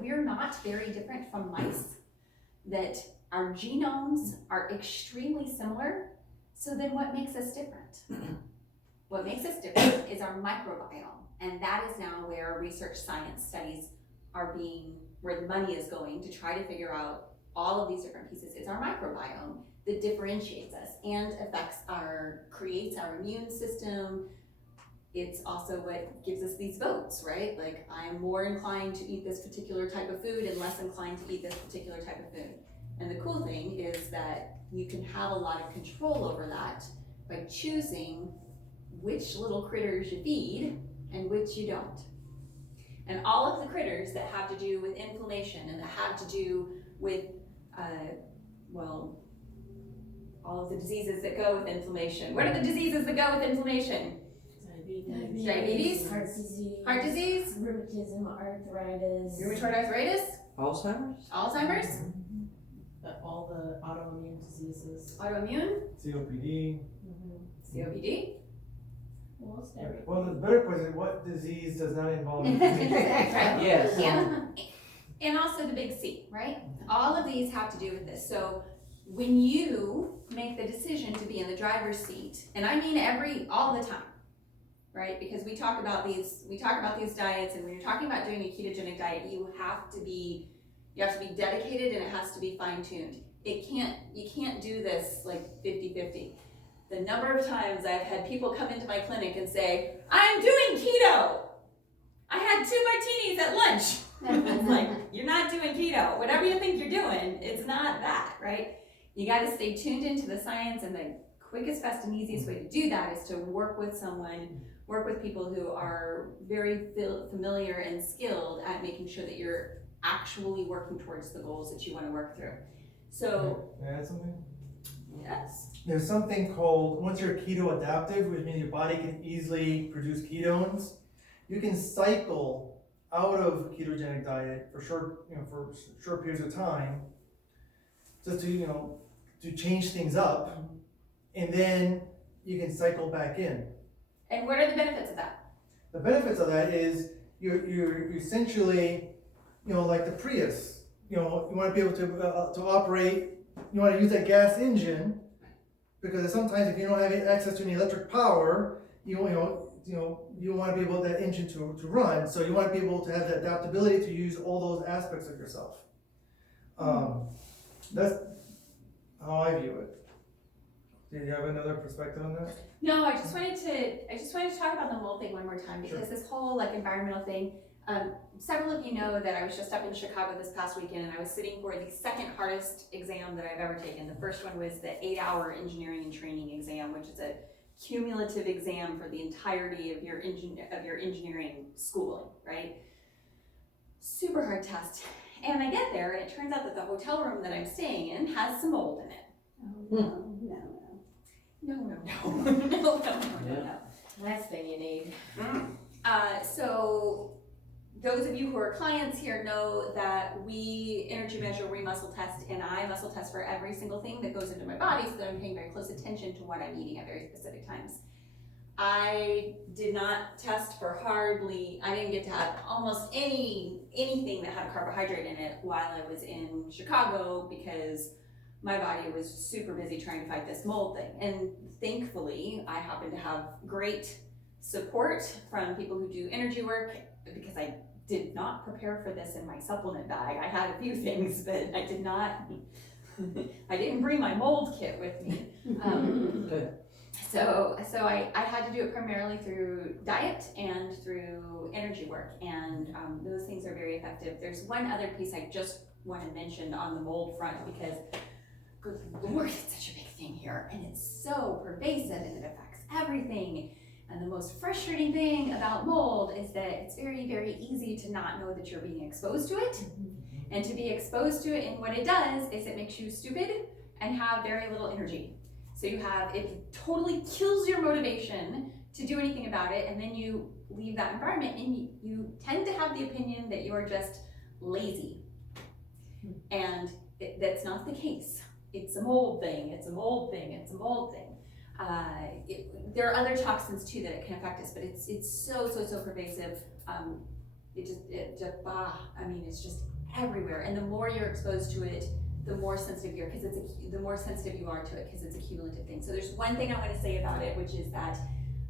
we're not very different from mice, that our genomes are extremely similar. So then what makes us different? What makes us different is our microbiome. And that is now where research science studies are being, where the money is going to try to figure out all of these different pieces. It's our microbiome that differentiates us and creates our immune system. It's also what gives us these votes, right? Like, I'm more inclined to eat this particular type of food and less inclined to eat this particular type of food. And the cool thing is that you can have a lot of control over that by choosing which little critters you feed and which you don't. And all of the critters that have to do with inflammation and that have to do with, all of the diseases that go with inflammation. What are the diseases that go with inflammation? Diabetes, heart disease, rheumatism, arthritis, rheumatoid arthritis, Alzheimer's? all the autoimmune diseases. autoimmune, COPD. COPD. Almost every. Well, the better question is, what disease does not involve inflammation? Yes. And also the big C, right? All of these have to do with this. So when you make the decision to be in the driver's seat, and I mean all the time, right? Because we talk about these diets, and when you're talking about doing a ketogenic diet, you have to be dedicated, and it has to be fine-tuned. You can't do this like 50-50. The number of times I've had people come into my clinic and say, I'm doing keto. I had 2 martinis at lunch. It's like, you're not doing keto. Whatever you think you're doing, it's not that, right? You got to stay tuned into the science, and the quickest, best, and easiest way to do that is to work with people who are very familiar and skilled at making sure that you're actually working towards the goals that you want to work through. So, Can I add something? yes. There's something called, once you're keto adaptive, which means your body can easily produce ketones, you can cycle out of a ketogenic diet for short periods of time, just to change things up, and then you can cycle back in. And what are the benefits of that? The benefits of that is you're essentially, like the Prius. You want to be able to operate. You want to use that gas engine, because sometimes if you don't have access to any electric power, you want to be able that engine to run. So you want to be able to have the adaptability to use all those aspects of yourself. That's how I view it. Do you have another perspective on that? No, I just wanted to talk about the mold thing one more time, because this whole environmental thing. Several of you know that I was just up in Chicago this past weekend, and I was sitting for the second hardest exam that I've ever taken. The first one was the 8-hour engineering and training exam, which is a cumulative exam for the entirety of your engineering schooling, right? Super hard test. And I get there, and it turns out that the hotel room that I'm staying in has some mold in it. No. Last thing you need. So those of you who are clients here know that we energy measure, we muscle test, and I muscle test for every single thing that goes into my body, so that I'm paying very close attention to what I'm eating at very specific times. I did not test for I didn't get to have almost anything that had a carbohydrate in it while I was in Chicago, because my body was super busy trying to fight this mold thing. And thankfully, I happen to have great support from people who do energy work, because I did not prepare for this in my supplement bag. I had a few things, but I didn't bring my mold kit with me. Good. So I had to do it primarily through diet and through energy work, and those things are very effective. There's one other piece I just want to mention on the mold front, because good Lord, it's such a big thing here, and it's so pervasive, and it affects everything. And the most frustrating thing about mold is that it's very, very easy to not know that you're being exposed to it, and to be exposed to it. And what it does is it makes you stupid and have very little energy. So it totally kills your motivation to do anything about it, and then you leave that environment, and you tend to have the opinion that you're just lazy. And that's not the case. It's a mold thing. There are other toxins too that it can affect us, but it's so pervasive. I mean, it's just everywhere. And the more you're exposed to it, the more sensitive you're, the more sensitive you are to it, because it's a cumulative thing. So there's one thing I want to say about it, which is that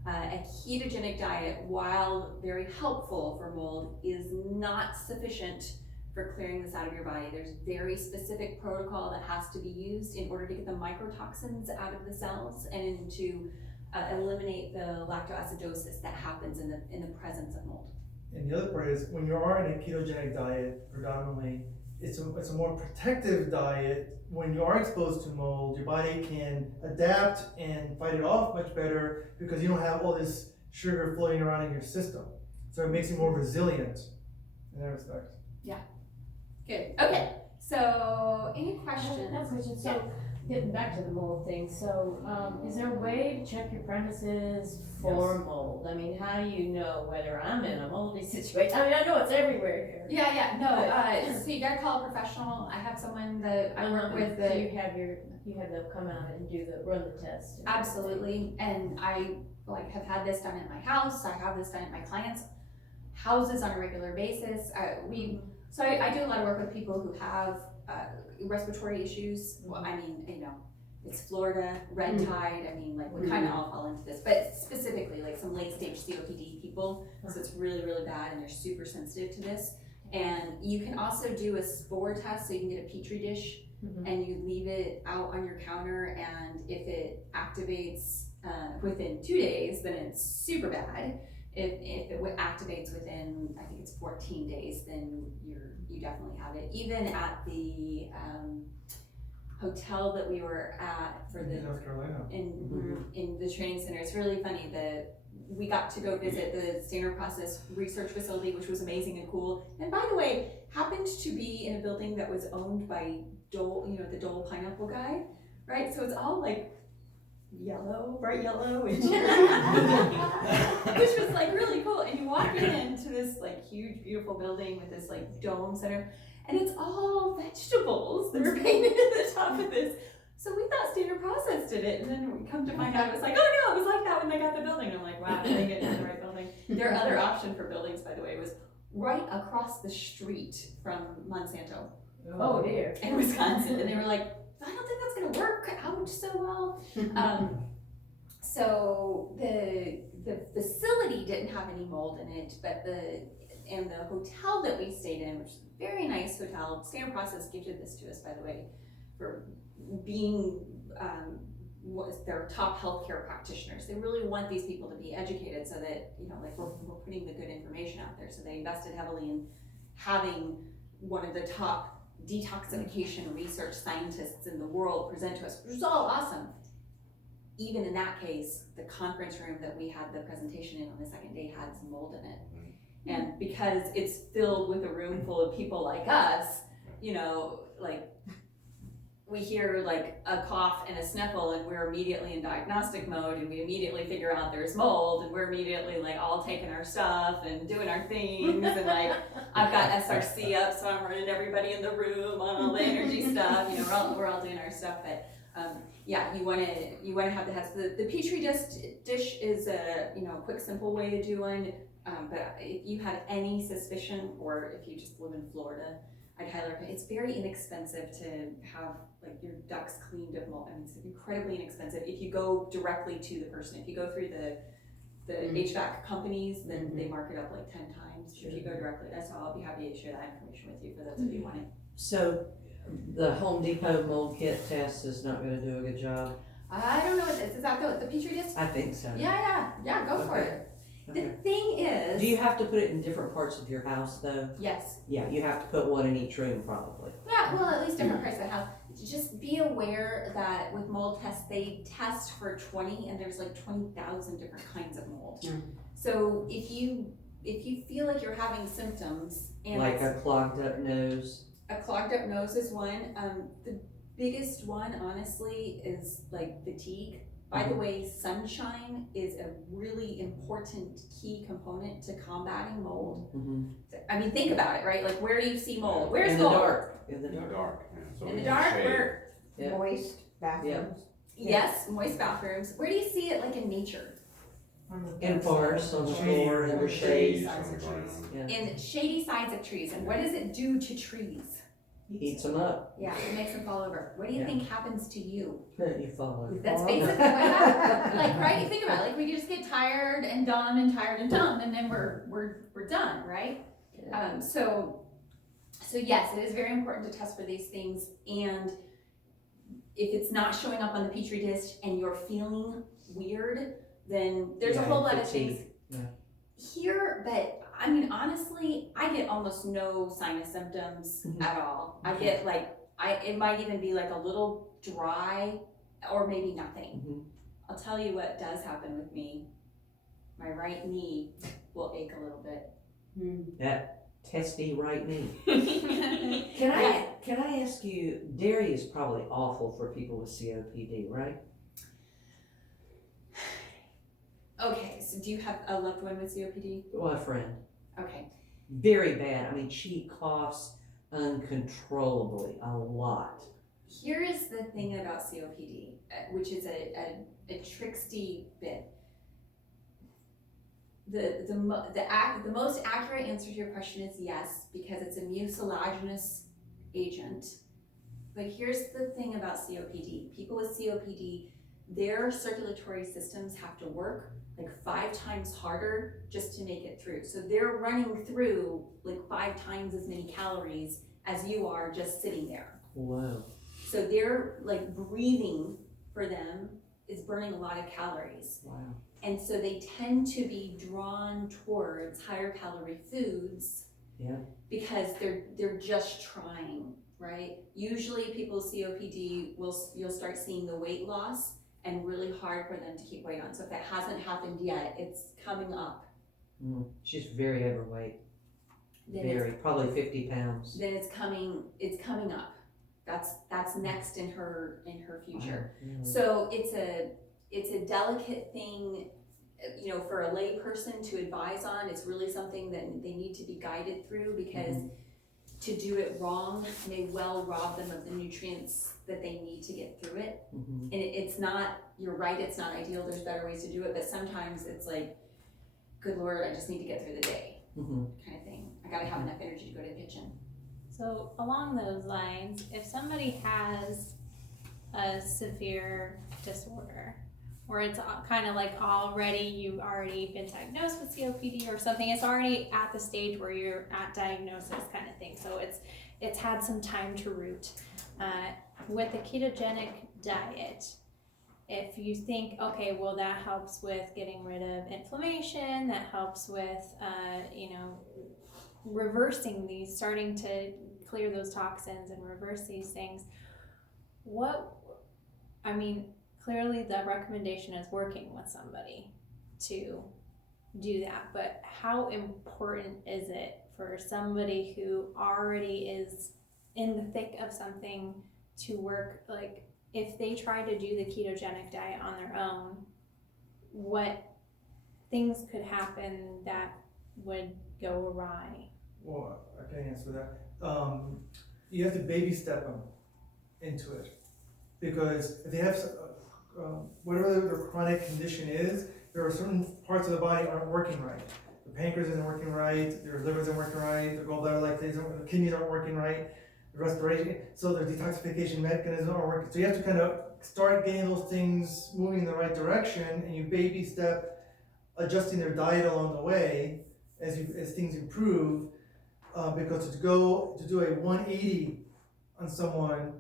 a ketogenic diet, while very helpful for mold, is not sufficient for clearing this out of your body. There's very specific protocol that has to be used in order to get the microtoxins out of the cells and to eliminate the lactoacidosis that happens in the presence of mold. And the other part is, when you are in a ketogenic diet, predominantly, it's a more protective diet. When you are exposed to mold, your body can adapt and fight it off much better because you don't have all this sugar floating around in your system. So it makes you more resilient in that respect. Good. Okay. So, any questions? I have a question. So, getting back to the mold thing, so, is there a way to check your premises for mold? I mean, how do you know whether I'm in a moldy situation? I mean, I know it's everywhere here. Yeah. No. So you gotta call a professional. I have someone that I work with So that. you have them come out and run the test. Absolutely. And I have had this done at my house. I have this done at my clients' houses on a regular basis. So I do a lot of work with people who have respiratory issues. Well, I mean, it's Florida, red tide. I mean, we kind of all fall into this, but specifically some late stage COPD people. So it's really, really bad, and they're super sensitive to this. And you can also do a spore test, so you can get a petri dish and you leave it out on your counter, and if it activates within 2 days, then it's super bad. If it activates within, I think it's 14 days, then you definitely have it. Even at the hotel that we were at for the North Carolina. in the training center, it's really funny that we got to go visit the standard process research facility, which was amazing and cool. And by the way, happened to be in a building that was owned by Dole, the Dole pineapple guy, right? So it's all yellow, bright yellow, which was really cool. And you walk into this huge, beautiful building with this dome center, and it's all vegetables that are painted at the top of this. So we thought standard process did it, and then we come to find out it was oh no, it was like that when they got the building. And I'm like, wow, did they get into the right building? Their other option for buildings, by the way, was right across the street from Monsanto. Oh dear. In Wisconsin, and they were like, I don't think that's gonna work out so well. So the facility didn't have any mold in it, but the hotel that we stayed in, which is a very nice hotel, Standard Process gifted this to us, by the way, for being their top healthcare practitioners. They really want these people to be educated so that we're putting the good information out there. So they invested heavily in having one of the top detoxification research scientists in the world present to us, which was all awesome. Even in that case, the conference room that we had the presentation in on the second day had some mold in it. And because it's filled with a room full of people like us, we hear a cough and a sniffle, and we're immediately in diagnostic mode, and we immediately figure out there's mold, and we're immediately all taking our stuff and doing our things, and I've got SRC up, so I'm running everybody in the room on all the energy stuff. We're all doing our stuff, but you want to have the petri dish is a quick, simple way to do one. But if you have any suspicion, or if you just live in Florida, I'd highly recommend. It's very inexpensive to have your ducts cleaned of mold. I mean, it's incredibly inexpensive if you go directly to the person. If you go through the HVAC companies, then they mark it up 10 times. Sure. If you go directly, so I'll be happy to share that information with you for those of you who want it. So the Home Depot mold kit test is not going to do a good job? I don't know what this is. That the petri dish? I think so. Yeah. Go for it. Okay. The thing is, do you have to put it in different parts of your house though? Yes. Yeah, you have to put one in each room probably. Yeah, well, at least different parts of the house. Just be aware that with mold tests, they test for 20, and there's 20,000 different kinds of mold. So if you feel like you're having symptoms, and a clogged up nose. A clogged up nose is one. The biggest one, honestly, is fatigue. By the way, sunshine is a really important key component to combating mold. I mean, think about it, right? Where do you see mold? Where's in mold? The dark. In the dark. Yeah. So In the dark, where? Yeah. Moist bathrooms. Yes, moist bathrooms. Where do you see it in nature? In forests, on the Shady. floor, in the shade, Sides of trees. yeah, In shady sides of trees. And what does it do to trees? eats them up, Yeah, it makes them fall over. What do you Yeah. think happens to you? you follow. That's basically what happens. Like, right? You think about it. Like, we just get tired and done and tired and done, and then we're done, right? So yes, it is very important to test for these things. And if it's not showing up on the Petri dish and you're feeling weird, then there's a Yeah, whole lot of fatigue, things yeah. here. But I mean, honestly, I get almost no sinus symptoms Mhm. at all. I get like, it might even be like a little dry or maybe nothing. Mhm. I'll tell you what does happen with me. My right knee will ache a little bit. That testy right knee. Okay, Can I ask you, dairy is probably awful for people with COPD, right? so do you have a loved one with COPD? Well, a friend, Okay, very bad. I mean, she coughs uncontrollably a lot. here is the thing about COPD, which is a tricksy bit. The most accurate answer to your question is yes, because it's a mucilaginous agent. But here's the thing about COPD. People with COPD, their circulatory systems have to work like 5 times harder just to make it through. So they're running through like 5 times as many calories as you are just sitting there. Whoa. So they're like breathing for them is burning a lot of calories. Wow. And so they tend to be drawn towards higher calorie foods. Yeah. Because they're just trying, right? Usually people with COPD you'll start seeing the weight loss and really hard for them to keep weight on. So if that hasn't happened yet, it's coming up. She's very overweight. Then Probably 50 pounds. then it's coming up. That's next in her future. Wow. So it's a delicate thing, you know, for a lay person to advise on. It's really something that they need to be guided through, because to do it wrong may well rob them of the nutrients that they need to get through it. Mhm. And it's not, you're right, it's not ideal, there's better ways to do it, but sometimes it's like, good Lord, I just need to get through the day, Mhm. kind of thing. I gotta have enough energy to go to the kitchen. So along those lines, if somebody has a severe disorder, or it's kind of like you've already been diagnosed with COPD or something, it's already at the stage where you're at diagnosis kind of thing. So it's had some time to root. With a ketogenic diet, if you think, okay, well that helps with getting rid of inflammation, that helps with, reversing these, starting to clear those toxins and reverse these things. Clearly the recommendation is working with somebody to do that, but how important is it for somebody who already is in the thick of something to work, like if they try to do the ketogenic diet on their own, what things could happen that would go awry? Well, I can answer that. You have to baby step them into it, because if they have whatever their chronic condition is, there are certain parts of the body aren't working right. The pancreas isn't working right, their liver isn't working right, their gallbladder lactate, the kidneys aren't working right, the respiration, so their detoxification mechanisms aren't working. So you have to kind of start getting those things moving in the right direction, and you baby step adjusting their diet along the way as things improve. Because to do a 180 on someone,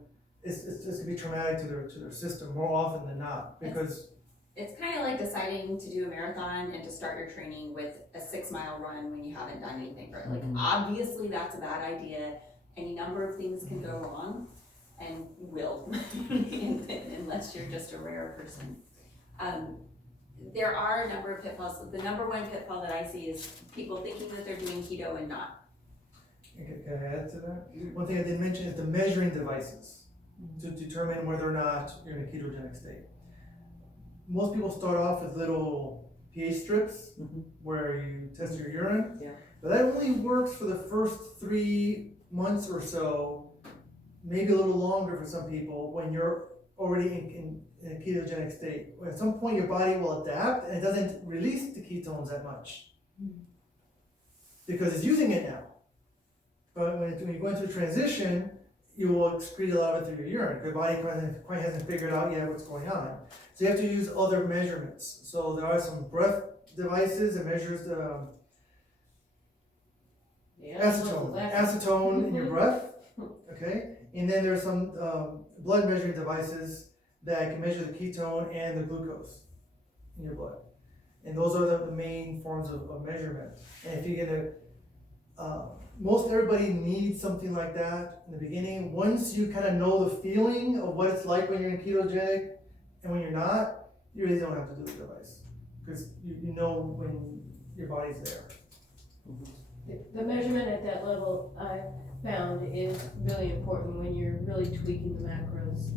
it's just gonna be traumatic to their system more often than not, because It's kind of like deciding to do a marathon and to start your training with a 6-mile run when you haven't done anything for it. Like, obviously that's a bad idea. Any number of things can go wrong, and will, unless you're just a rare person. There are a number of pitfalls. The number one pitfall that I see is people thinking that they're doing keto and not. can I add to that? One thing I didn't mention is the measuring devices to determine whether or not you're in a ketogenic state. Most people start off with little pH strips where you test your urine. Yeah. But that only works for the first 3 months or so, maybe a little longer for some people, when you're already in a ketogenic state. At some point, your body will adapt and it doesn't release the ketones that much because it's using it now. But when you go into a transition, you will excrete a lot of it through your urine. Your body quite hasn't figured out yet what's going on. So you have to use other measurements. So there are some breath devices that measures the acetone in your breath. Okay, and then there's some blood measuring devices that can measure the ketone and the glucose in your blood. And those are the main forms of measurement. And if you're gonna, most everybody needs something like that in the beginning. Once you kind of know the feeling of what it's like when you're in ketogenic and when you're not, you really don't have to do the device because you know when your body's there. The measurement at that level I found is really important when you're really tweaking the macros.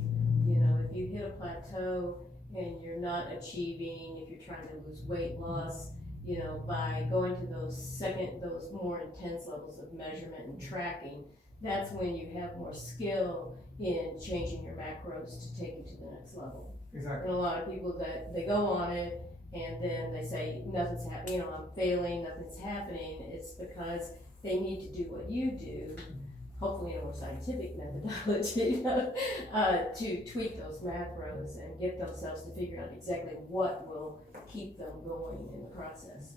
You know, if you hit a plateau and you're not achieving, if you're trying to lose weight loss, you know, by going to those more intense levels of measurement and tracking, that's when you have more skill in changing your macros to take you to the next level. Exactly. And a lot of people that they go on it and then they say nothing's happening, you know, I'm failing, nothing's happening. It's because they need to do what you do, hopefully in a more scientific methodology, to tweak those macros and get themselves to figure out exactly what will keep them going in the process.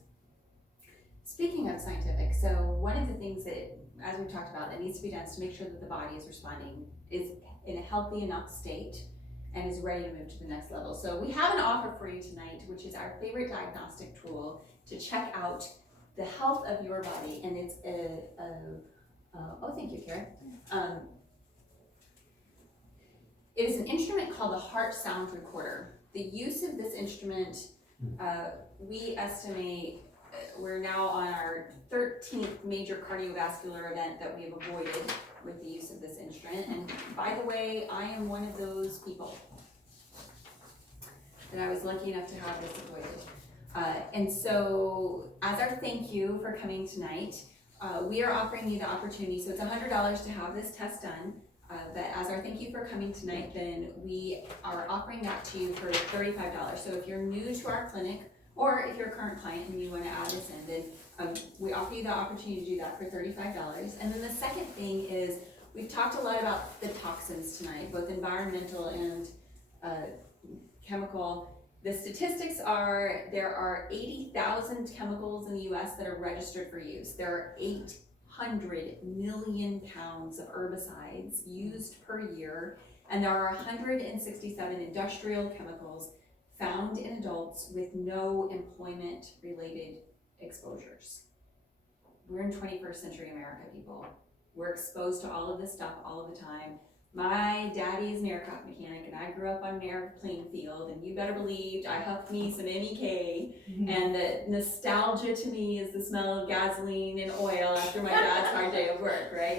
Speaking of scientific, so one of the things that, as we've talked about, that needs to be done is to make sure that the body is responding, is in a healthy enough state and is ready to move to the next level. So we have an offer for you tonight, which is our favorite diagnostic tool to check out the health of your body. And it's oh, thank you, Kara. It is an instrument called the Heart Sound Recorder. The use of this instrument, we estimate we're now on our 13th major cardiovascular event that we have avoided with the use of this instrument. And by the way, I am one of those people that I was lucky enough to have this avoided. And so as our thank you for coming tonight, we are offering you the opportunity, so it's $100 to have this test done, but as our thank you for coming tonight, then we are offering that to you for $35. So if you're new to our clinic, or if you're a current client and you want to add this in, then we offer you the opportunity to do that for $35. And then the second thing is, we've talked a lot about the toxins tonight, both environmental and chemical. The statistics are, there are 80,000 chemicals in the US that are registered for use. There are 800 million pounds of herbicides used per year, and there are 167 industrial chemicals found in adults with no employment-related exposures. We're in 21st century America, people. We're exposed to all of this stuff all of the time. My daddy is an aircraft mechanic, and I grew up on an airplane field, and you better believe I huffed me some MEK, and the nostalgia to me is the smell of gasoline and oil after my dad's hard day of work, right?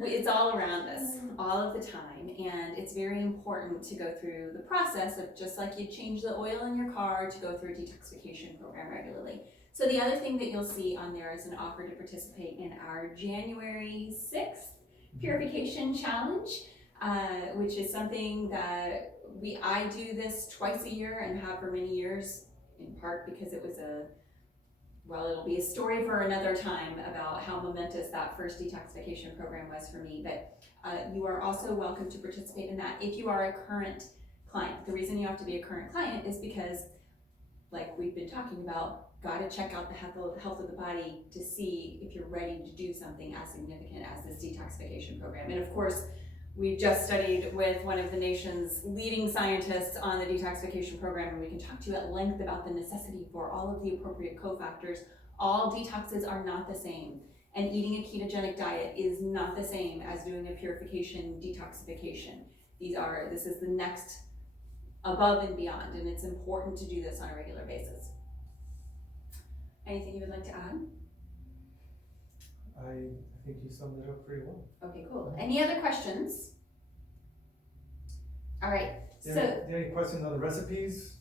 It's all around us, all of the time, and it's very important to go through the process of, just like you change the oil in your car, to go through a detoxification program regularly. So the other thing that you'll see on there is an offer to participate in our January 6th Purification Challenge, which is something that I do this twice a year and have for many years, in part because it was it'll be a story for another time about how momentous that first detoxification program was for me, but you are also welcome to participate in that if you are a current client. The reason you have to be a current client is because, like we've been talking about, got to check out the health of the body to see if you're ready to do something as significant as this detoxification program. And of course, we just studied with one of the nation's leading scientists on the detoxification program, and we can talk to you at length about the necessity for all of the appropriate cofactors. All detoxes are not the same, and eating a ketogenic diet is not the same as doing a purification detoxification. This is the next above and beyond, and it's important to do this on a regular basis. Anything you would like to add? I think you summed it up pretty well. Okay, cool. Any other questions? All right, Do you have any questions on the recipes?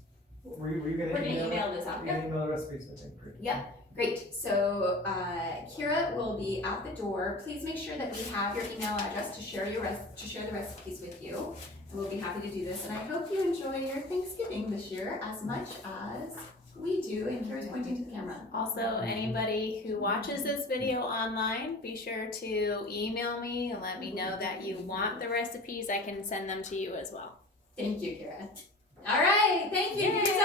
Were you we're gonna email this out. You're gonna email the recipes, I think. Great. Yeah, great. So Kira will be out the door. Please make sure that we have your email address to share the recipes with you. and we'll be happy to do this. And I hope you enjoy your Thanksgiving this year as much as we do. And Kira's pointing to the camera. Also, anybody who watches this video online, be sure to email me and let me know that you want the recipes. I can send them to you as well. Thank you, Kira. All right, thank you. Yay.